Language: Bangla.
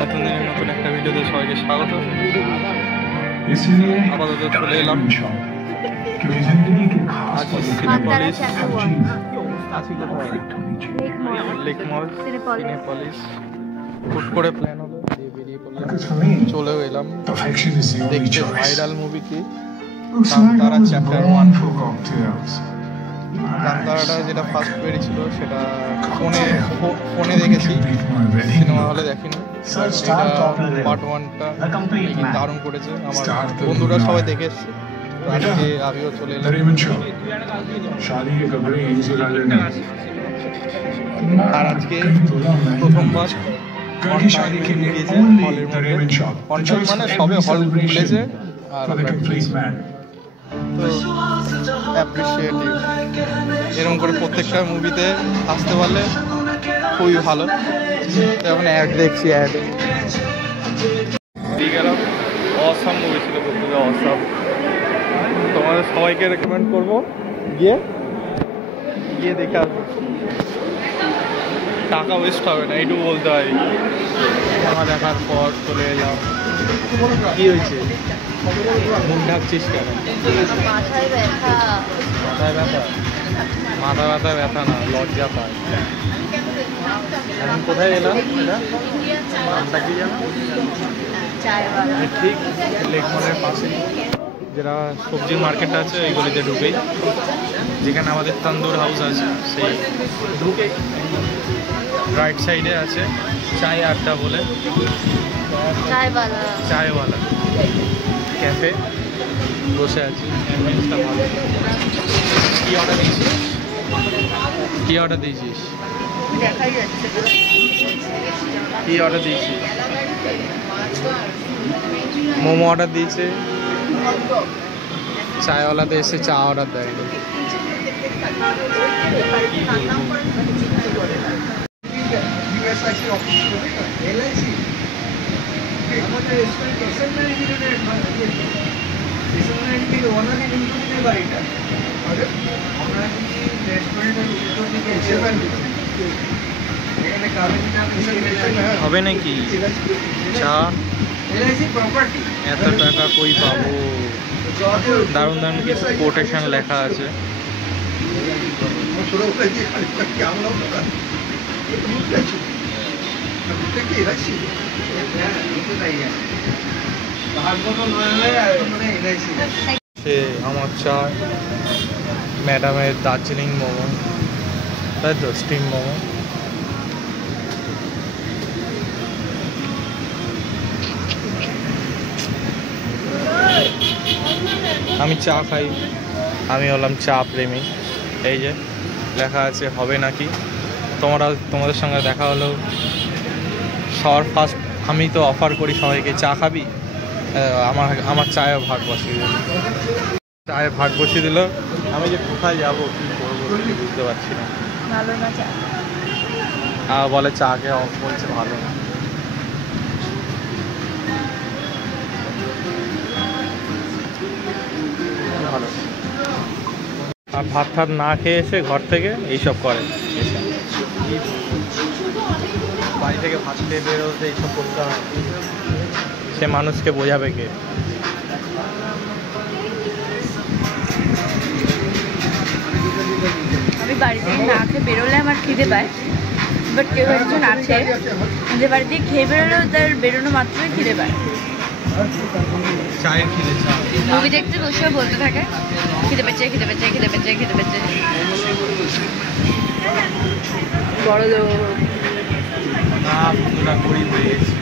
নতুন দিনের নতুন একটা ভিডিওতে সবাইকে স্বাগত। আপাতত চলে এলাম লেক মল সিনেপলিস। হুট করে প্ল্যান হলো, বেরিয়ে পড়লাম, চলেও এলাম দেখতে ভাইরাল মুভি কি কান্তারা চ্যাপ্টার 1। কান্তারাটা যেটা ফার্স্ট বেরিয়েছিল সেটা ফোনে দেখেছি, সিনেমা হলে দেখিনি। এটা পার্ট 1টা দারুণ করেছে, আমার বন্ধুরা সবাই দেখে এসছে। আজকে আমিও চলে এলাম। আর আজকে প্রথমবার গিয়েছে হলের মধ্যে, মানে সবে হল খুলেছে আর তো অ্যাপ্রিসিয়েটিভ। এরকম করে প্রত্যেকটা মুভিতে আসতে পারলে খুবই ভালো। এখন অ্যাড দেখছি, অ্যাড দিয়ে গেলাম। অসাম মুভি ছিল, বলতে অসাম। তোমাদের সবাইকে রেকমেন্ড করবো গিয়ে দেখে আসবো, টাকা ওয়েস্ট হবে না, এইটুকু বলতে পারি। আমার দেখার পর চলে এলাম। কি হয়েছে, মুখ ঢাকছিস কেন? মাথায় ব্যথা। মাথা ব্যথা না, লজ্জা পায়। এখন কোথায় এলাম? এটা নামটা কি জানো? ঠিক লেক মলের পাশে যেটা সবজির মার্কেট আছে, ওই গলিতে ঢুকেই যেখানে আমাদের তন্দুর হাউস আছে, সেই ঢুকেই রাইট সাইডে আছে চায় আড্ডা বলে, চায়ওয়ালা ক্যাফে। বসে আছি, অ্যাম্বিয়েন্সটা ভালো। কী অর্ডার দিয়েছিস? কি অর্ডার দিয়েছিস? মোমো অর্ডার দিয়েছে। চায়ওয়ালাতে এসে চা অর্ডার দেয়। হবে নাকি চা? এত টাকা কই পাবো? দারুণ দারুণ কিছু কোটেশন লেখা আছে। সে আমার চা, ম্যাডামের দার্জিলিং মোমো, তাই তো স্টিম মোমো। আমি চা খাই, আমি হলাম চা প্রেমী। এই যে লেখা আছে হবে নাকি। তোমাদের সঙ্গে দেখা হলো। সবার ফার্স্ট আমি তো অফার করি সবাইকে, চা খাবি? আমার চায়ে ভাগ বসিয়ে দিল। আমি যে কোথায় যাবো, কী করবো বুঝতে পারছি না। ভালো না চা? বলে চাকে অফ বলছে, ভালো না। ভালো। আর ভাত না খেয়ে এসে ঘর থেকে এইসব করে, বাড়ি থেকে ভাত খেয়ে বেরোতে এইসব করতে হয়। সে মানুষকে বোঝাবে কে? আমি বাড়ি থেকে না খেয়ে বেরোলে আমার খিদে পায়, বাট কেউ একজন আছে যে বাড়ি থেকে খেয়ে বেরোলেও তার বেরোনো মাত্রই খিদে পায়। চায়ের খিদে, মুভি দেখতে বসে বলতে থাকে খিদে পেয়েছে। বড় লোক না, বন্ধুরা গরিব হয়ে গেছে।